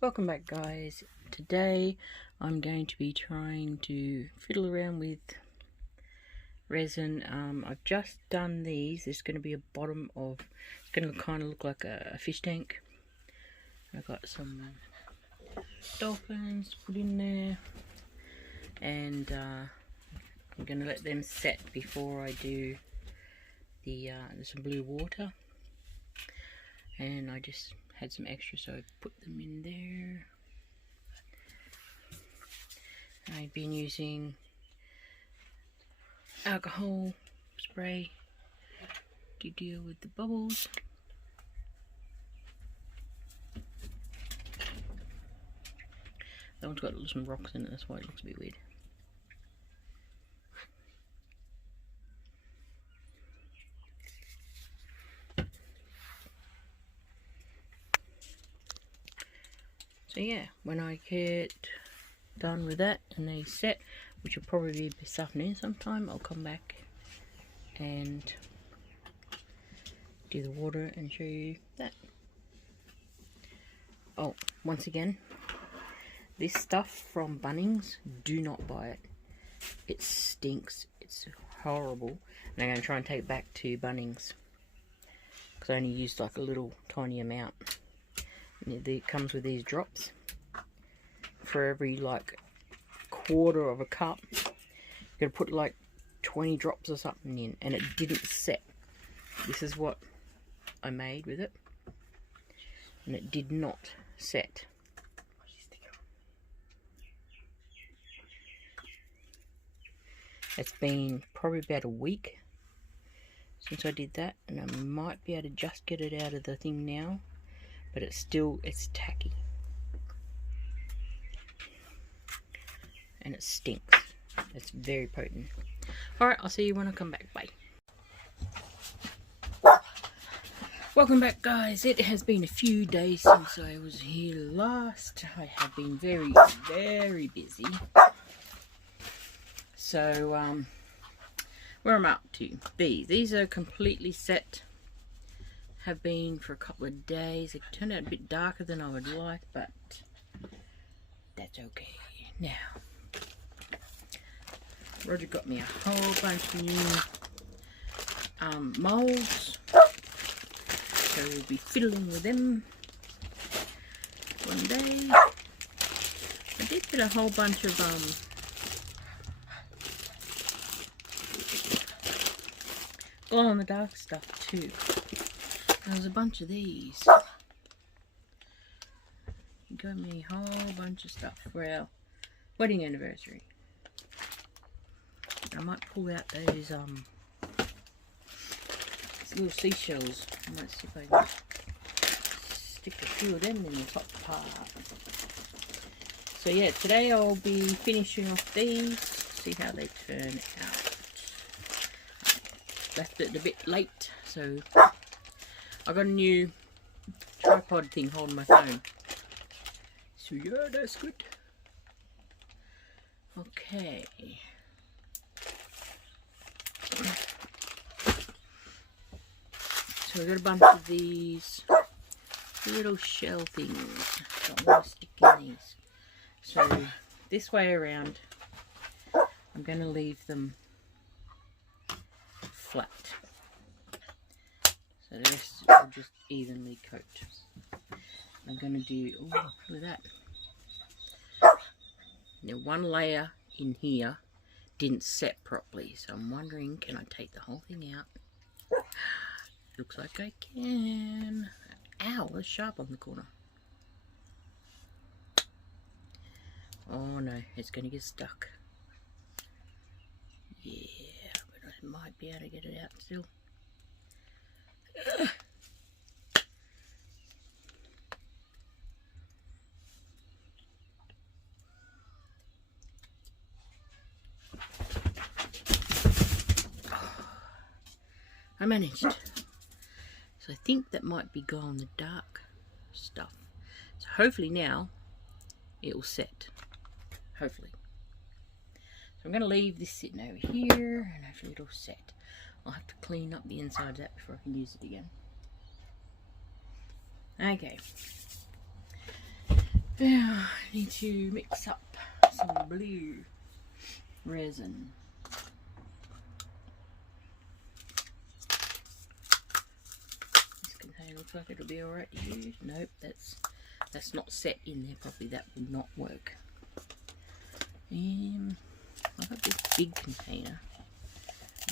Welcome back, guys. Today I'm going to be trying to fiddle around with resin. I've just done these. There's going to be a bottom of, it's going to kind of look like a fish tank. I've got some dolphins put in there, and I'm going to let them set before I do the there's some blue water, and I just had some extra, so I put them in there. I've been using alcohol spray to deal with the bubbles. That one's got some rocks in it, that's why it looks a bit weird. So yeah, when I get done with that and they set, which will probably be this afternoon sometime, I'll come back and do the water and show you that. Oh, once again, this stuff from Bunnings, do not buy it. It stinks. It's horrible. And I'm going to try and take it back to Bunnings, because I only used like a little tiny amount. And it comes with these drops. For every like quarter of a cup, you're going to put like 20 drops or something in, and it didn't set. This is what I made with it, and it did not set. It's been probably about a week since I did that, and I might be able to just get it out of the thing now, but it's tacky. And it stinks. It's very potent. Alright, I'll see you when I come back. Bye. Welcome back, guys. It has been a few days since I was here last. I have been very, very busy. So, where I'm up to. These are completely set. Have been for a couple of days. It turned out a bit darker than I would like, but that's okay. Now, Roger got me a whole bunch of new moulds, so we'll be fiddling with them one day. I did put a whole bunch of glow-in-the-dark stuff too. There was a bunch of these. He got me a whole bunch of stuff for our wedding anniversary. I might pull out those little seashells. I might see if I can stick a few of them in the top part. So yeah, today I'll be finishing off these. See how they turn out. Left it a bit late, so I got a new tripod thing holding my phone. So yeah, that's good. Okay. So I got a bunch of these little shell things. Don't want to stick in these. So this way around, I'm going to leave them flat. So the rest will just evenly coat. I'm going to do, oh, look at that. Now one layer in here didn't set properly, so I'm wondering, can I take the whole thing out? Looks like I can. Ow, that's sharp on the corner. Oh no, it's going to get stuck. Yeah, but I might be able to get it out still. I managed. So I think that might be glow-in-the-dark stuff. So hopefully now it will set. Hopefully. So I'm going to leave this sitting over here and hopefully it'll set. I'll have to clean up the inside of that before I can use it again. Okay. Now I need to mix up some blue resin. This container looks like it'll be alright to use. Nope, that's not set in there properly. That will not work. I've got this big container.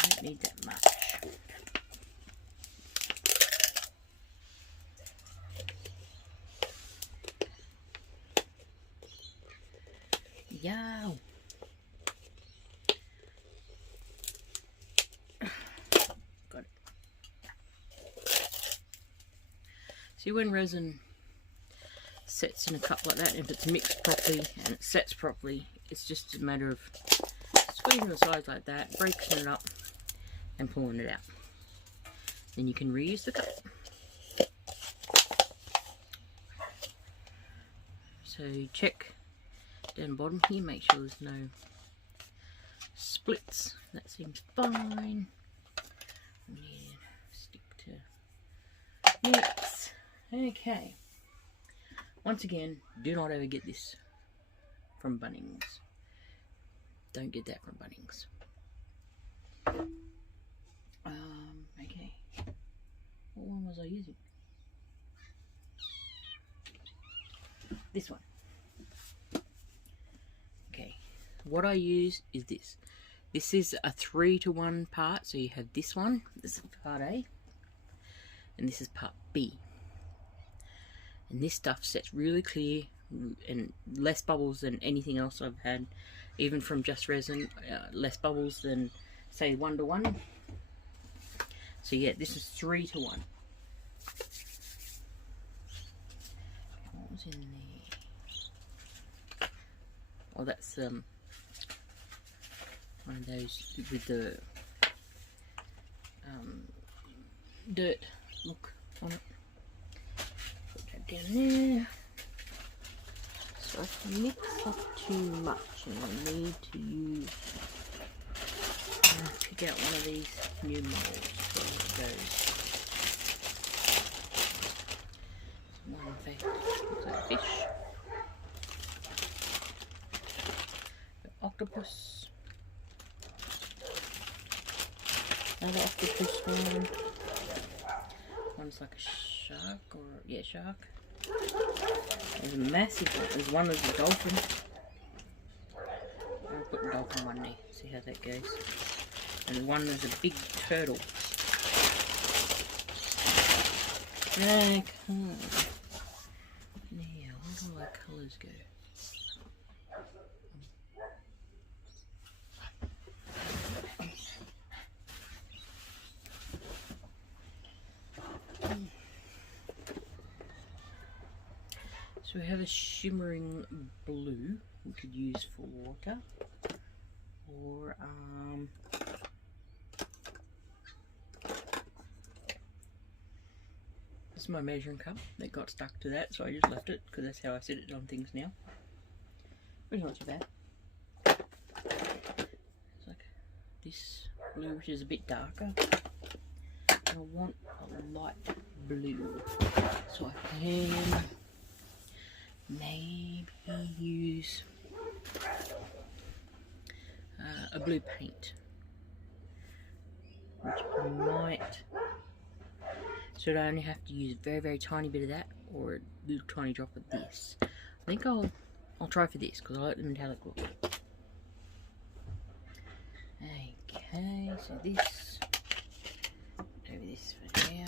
I don't need that much. Yow! Got it. See, when resin sets in a cup like that, if it's mixed properly and it sets properly, it's just a matter of squeezing the sides like that, breaking it up and pulling it out. Then you can reuse the cup. So check down the bottom here, make sure there's no splits. That seems fine. We need to stick to mix. Okay. Once again, do not ever get this from Bunnings. Don't get that from Bunnings. Okay. What one was I using? This one. Okay. What I use is this. This is a 3-to-1 part. So you have this one. This is part A. And this is part B. And this stuff sets really clear and less bubbles than anything else I've had, even from Just Resin. Less bubbles than, say, 1-to-1. So yeah, this is 3-to-1. What was in there? Oh, that's one of those with the dirt look on it. Down there. So if I mix up too much and I need to use, pick out one of these new molds so it goes. One in fact looks like fish. The octopus. Another octopus one. One's like a shark, or yeah, shark. There's a massive one. There's one that's a dolphin. I'll put the dolphin one there, see how that goes. And one that's a big turtle. Okay. Now, where do all our colours go? So we have a shimmering blue we could use for water, or this is my measuring cup that got stuck to that, so I just left it because that's how I set it on things now. But it's not too bad. It's like this blue, which is a bit darker. I want a light blue, so I can maybe use a blue paint, which I might, so I only have to use a very, very tiny bit of that, or a little tiny drop of this. I think I'll try for this because I like the metallic look. Okay, so this, over this for now,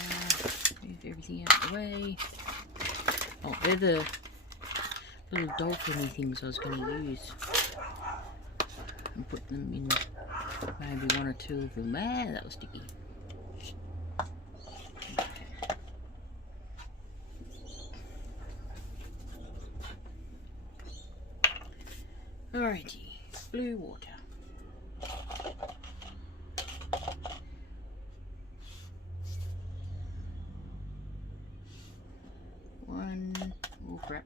move everything out of the way. Oh, they're the little dolphin-y things I was going to use, and put them in maybe 1 or 2 of them. Ah, that was sticky. Alrighty, blue water. One, oh crap.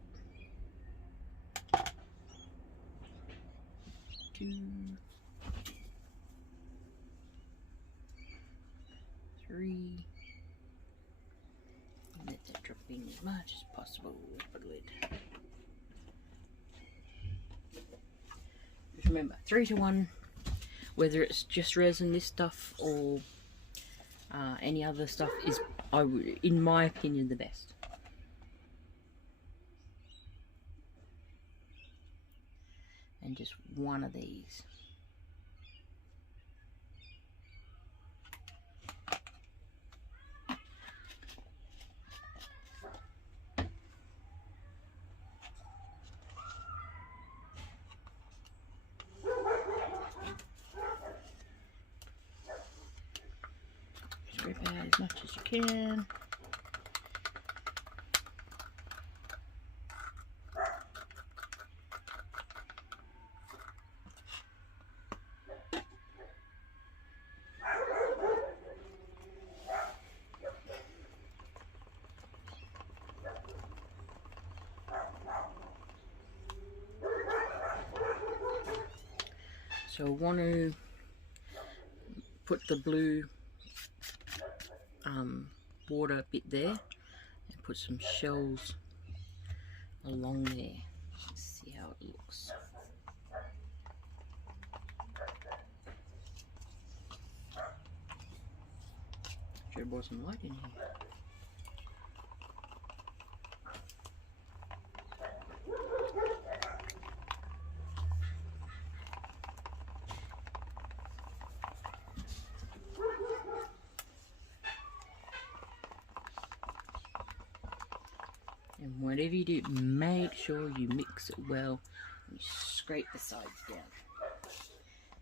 2, 3. Let that drop in as much as possible. Put a lid. remember, 3 to 1, whether it's just resin, this stuff, or any other stuff, is, in my opinion, the best. And just one of these. Rip out as much as you can. So I want to put the blue water bit there and put some shells along there. Let's see how it looks. Should have brought some light in here. And whatever you do, make sure you mix it well. You scrape the sides down.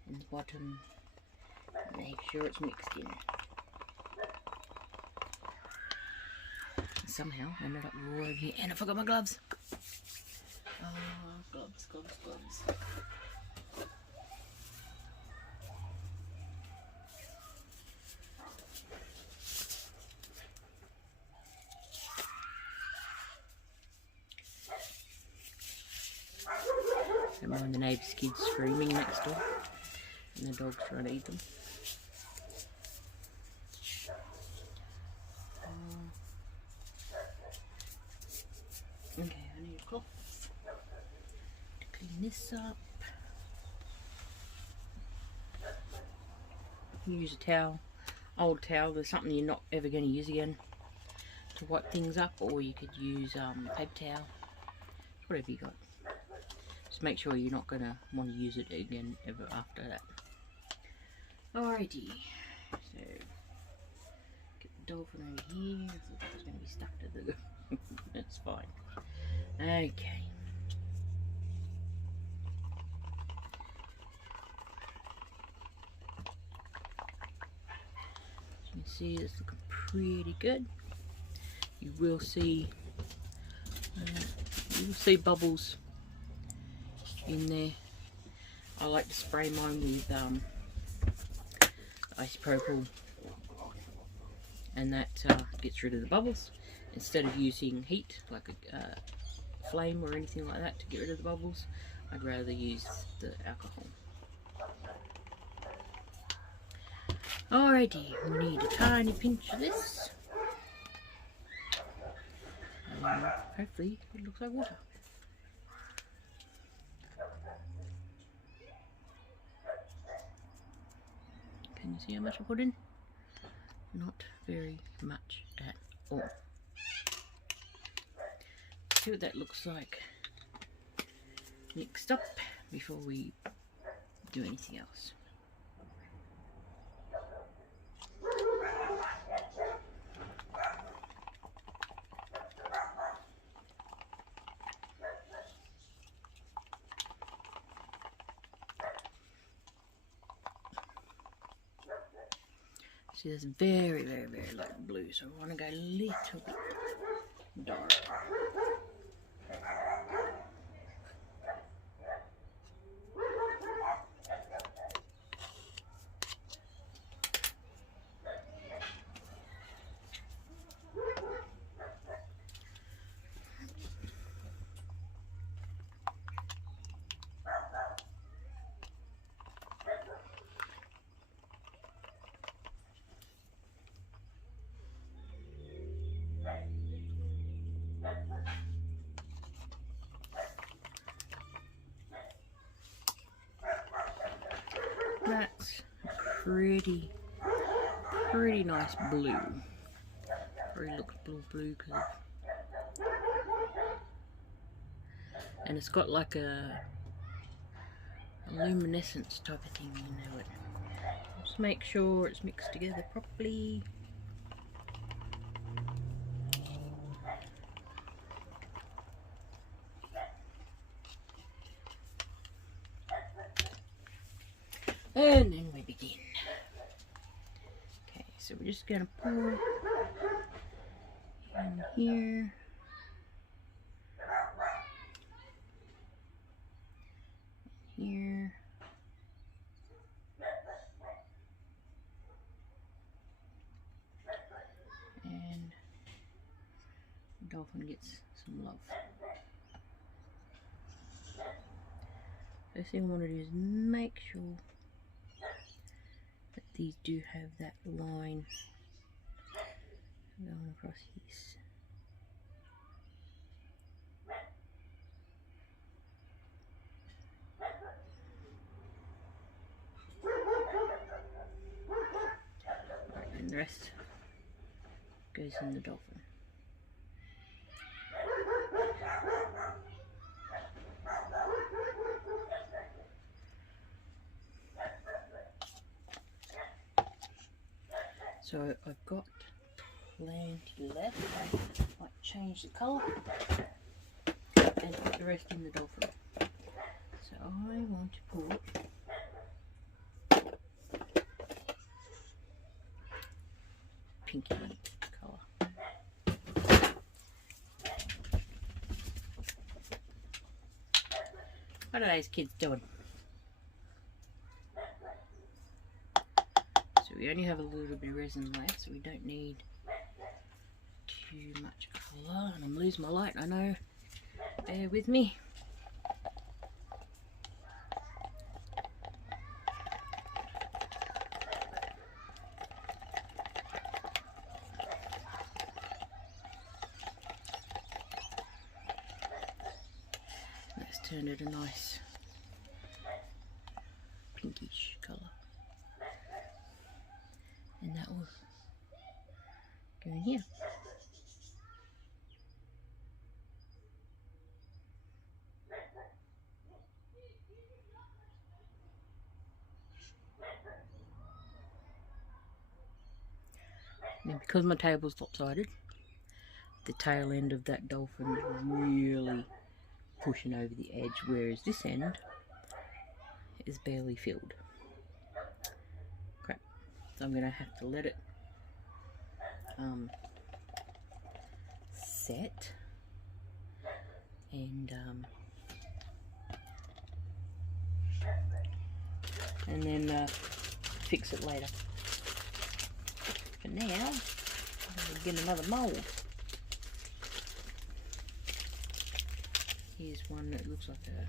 And the bottom, make sure it's mixed in. Somehow I ended up all over here, and I forgot my gloves. Oh, gloves. Don't mind the neighbour's kids screaming next door, and the dog's trying to eat them. Okay, I need a cloth to clean this up. You use a towel, old towel. There's something you're not ever going to use again to wipe things up, or you could use paper towel, whatever you got. Just make sure you're not going to want to use it again ever after that. Alrighty, so get the dolphin over here. It's going to be stuck to the. That's fine. Okay. As you can see, it's looking pretty good. You will see bubbles in there. I like to spray mine with isopropyl, and that gets rid of the bubbles instead of using heat like a flame or anything like that to get rid of the bubbles. I'd rather use the alcohol. Alrighty, we need a tiny pinch of this. And hopefully it looks like water. Can you see how much I put in? Not very much at all. See what that looks like mixed up before we do anything else. See, there's very, very, very light blue, so I want to go a little bit dark. pretty nice blue. Probably looks blue because, and it's got like a luminescence type of thing in it. Just make sure it's mixed together properly. And then we begin. Okay, so we're just gonna pour in here. Here. And the dolphin gets some love. First thing I want to do is make sure that these do have that line going across his. Right, and the rest goes in the dolphin. So I've got plenty left. I might change the colour and put the rest in the dolphin. So I want to put pinky colour. What are those kids doing? So we only have a little bit of resin left, so we don't need too much colour. And I'm losing my light, I know. Bear with me. Let's turn it a nice pinkish colour. And that will go in here. And because my table's lopsided, the tail end of that dolphin is really pushing over the edge, whereas this end is barely filled. Crap. So I'm going to have to let it set and then fix it later. For now, I'm going to get another mould. Here's one that looks like a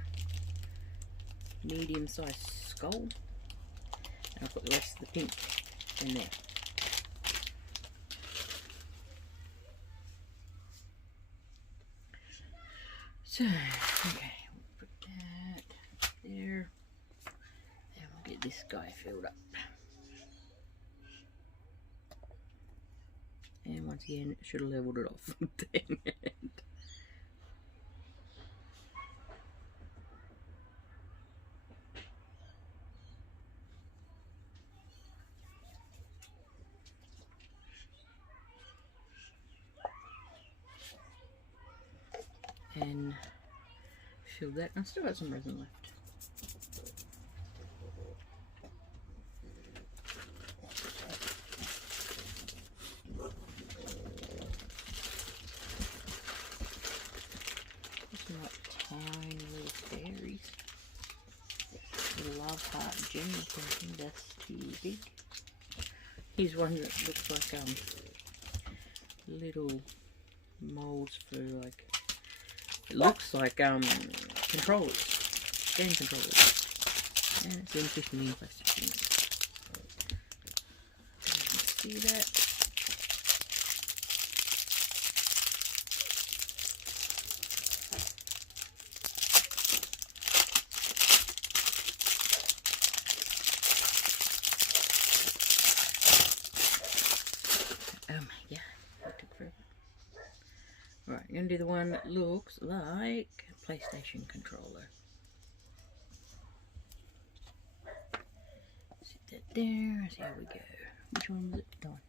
medium-sized skull. And I'll put the rest of the pink in there. So, okay, we'll put that there. And we'll get this guy filled up. And once again, it should have leveled it off. Dang it. And fill that. I've still got some resin left. Some like tiny little fairies. The love heart gem, I think that's too big. Here's one that looks like little molds for like, it looks like controllers, game controllers, and it's in 15 plastic units. See that? going to do the one that looks like a PlayStation controller. Sit that there, see how we go. Which one was it? Done.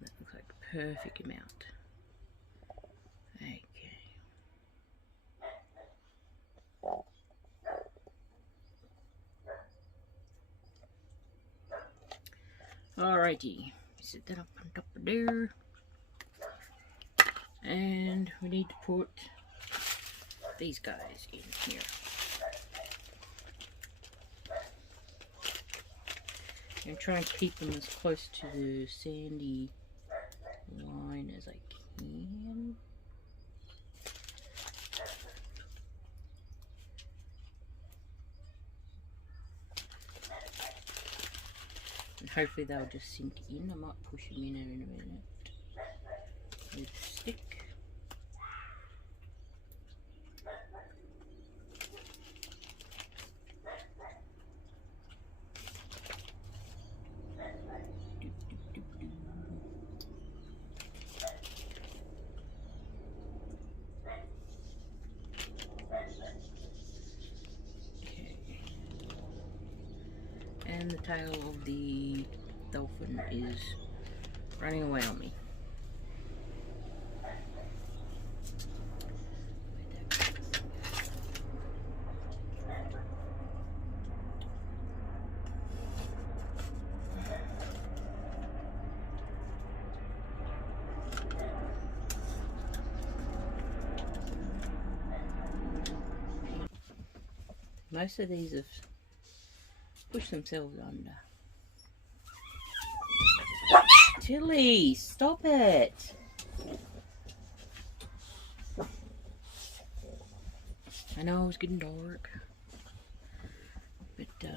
That looks like a perfect amount. Okay. Alrighty, set that up on top of there. And we need to put these guys in here. I'm going to try and keep them as close to the sandy line as I can. And hopefully they'll just sink in. I might push them in a minute with a stick. And the tail of the dolphin is running away on me. Most of these have pushed themselves under. Tilly, stop it! I know it's getting dark, but no,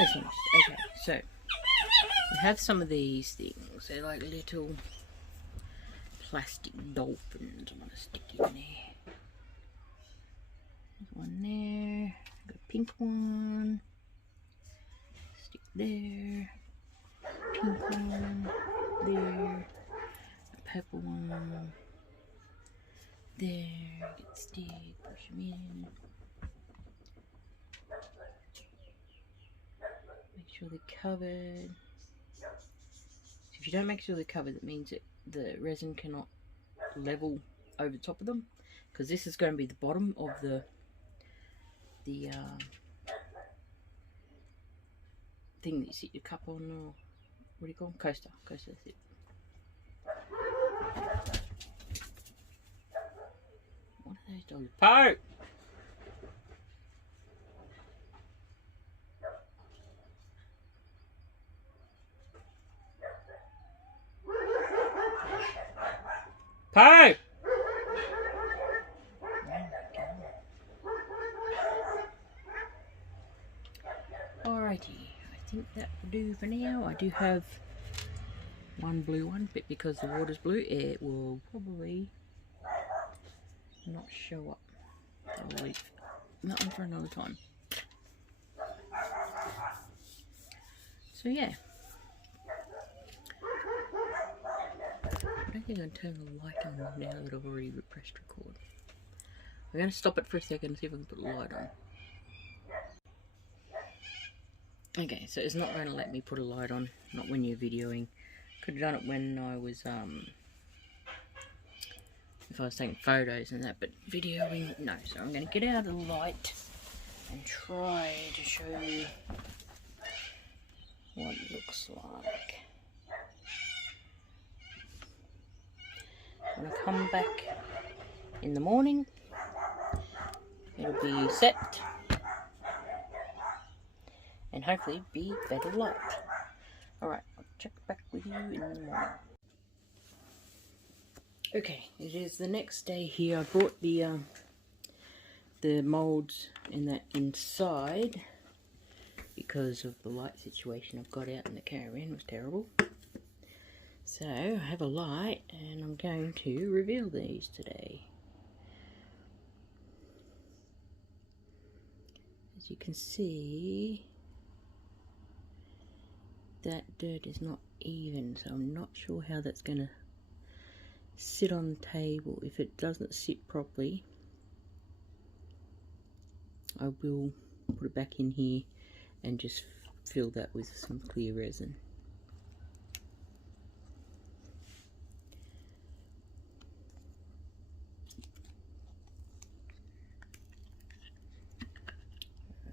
it's finished. Okay, so we have some of these things. They're like little plastic dolphins. I'm gonna stick in there. There's one there. Got a pink one. Stick there. Pink one there. A purple one there. Get the stick. Push them in. Make sure they're covered. If you don't make sure they're covered, it means that the resin cannot level over the top of them, because this is going to be the bottom of the thing that you sit your cup on, or what do you call them? Coaster, that's it. What are those dogs? Po! Po! Alrighty, I think that will do for now. I do have one blue one, but because the water's blue, it will probably not show up. I'll leave that one for another time. So yeah. I don't think I can turn the light on now that I've already pressed record. I'm going to stop it for a second and see if I can put the light on. Okay, so it's not going to let me put a light on, not when you're videoing. Could have done it when I was, if I was taking photos and that, but videoing, no. So I'm going to get out of the light and try to show you what it looks like. When I come back in the morning, it'll be set and hopefully be better light. Alright, I'll check back with you in the morning. Okay, it is the next day here. I brought the moulds and that inside because of the light situation I've got out in the caravan. Was terrible. So I have a light and I'm going to reveal these today. As you can see, that dirt is not even, so I'm not sure how that's going to sit on the table. If it doesn't sit properly, I will put it back in here and just fill that with some clear resin.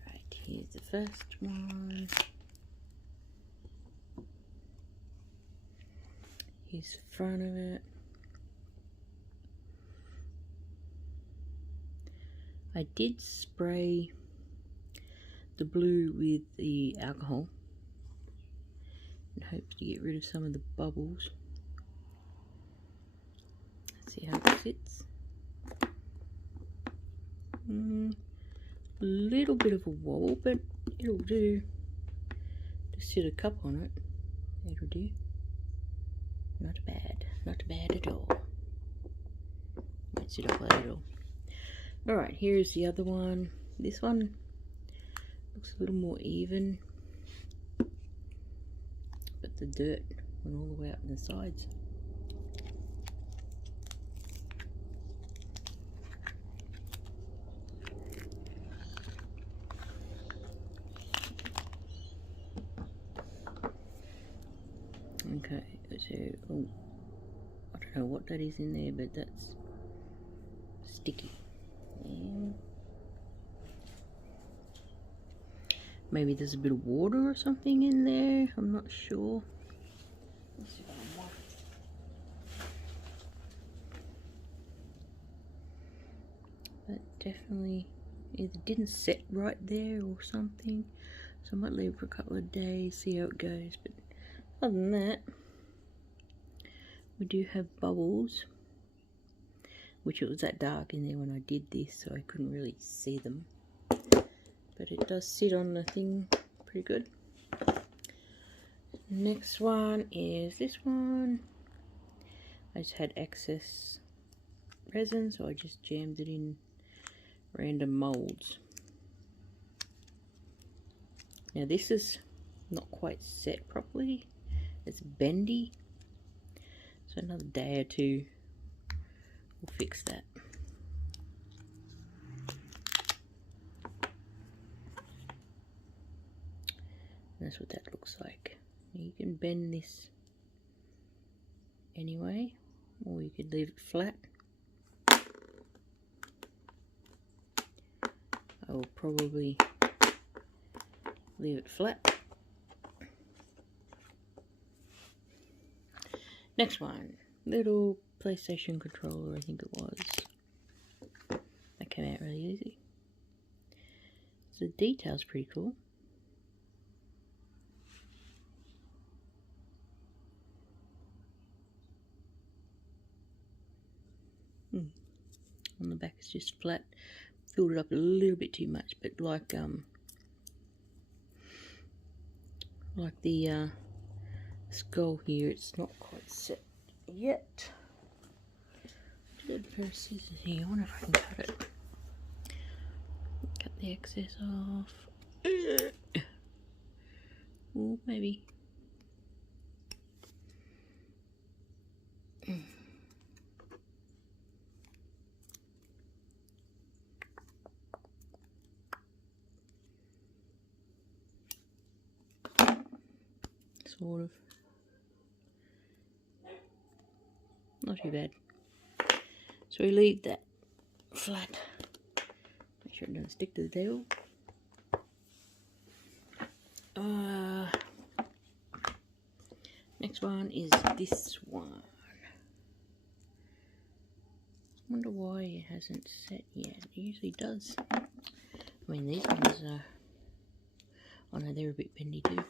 Right, here's the first one. Here's the front of it. I did spray the blue with the alcohol in hopes to get rid of some of the bubbles. Let's see how it sits. A little bit of a wobble, but it'll do to sit a cup on it. It'll do. Not bad. Not bad at all. Won't sit up like at all. Alright, here's the other one. This one looks a little more even, but the dirt went all the way up the sides. Okay, so I don't know what that is in there, but that's sticky. Maybe there's a bit of water or something in there. I'm not sure. Let's see if I can wipe it. But definitely either didn't set right there or something. So I might leave it for a couple of days, see how it goes. But other than that, we do have bubbles, which it was that dark in there when I did this, so I couldn't really see them. But it does sit on the thing pretty good. Next one is this one. I just had excess resin, so I just jammed it in random molds. Now this is not quite set properly. It's bendy. So another day or two will fix that. That's what that looks like. You can bend this anyway, or you could leave it flat. I will probably leave it flat. Next one, little PlayStation controller, I think it was. That came out really easy. So the detail's pretty cool. On the back it's just flat. Filled it up a little bit too much, but like the skull here, it's not quite set yet. Good pair of scissors here. I wonder if I can cut it. Cut the excess off. Oh, maybe. Sort of. Not too bad. So we leave that flat. Make sure it doesn't stick to the table. Next one is this one. Wonder why it hasn't set yet. It usually does. I mean, these ones are. Oh no, they're a bit bendy too.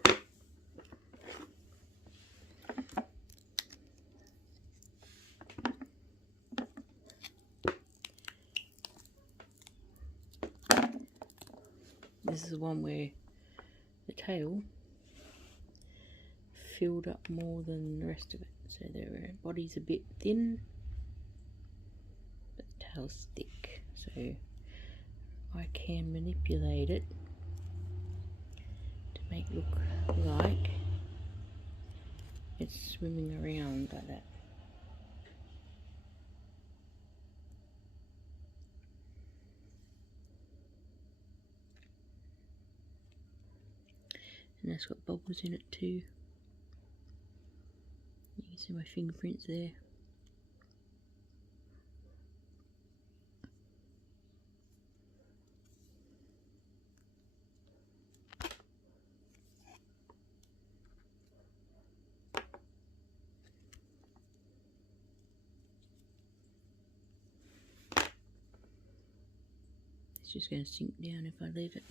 This is the one where the tail filled up more than the rest of it. So their body's a bit thin, but the tail's thick. So I can manipulate it to make it look like it's swimming around like that. And that's got bubbles in it too. You can see my fingerprints there. It's just going to sink down if I leave it.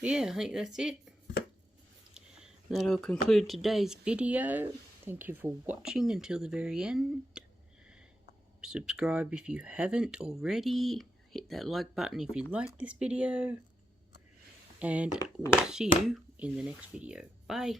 Yeah, I think that's it. That'll conclude today's video. Thank you for watching until the very end. Subscribe if you haven't already. Hit that like button if you like this video. And we'll see you in the next video. Bye.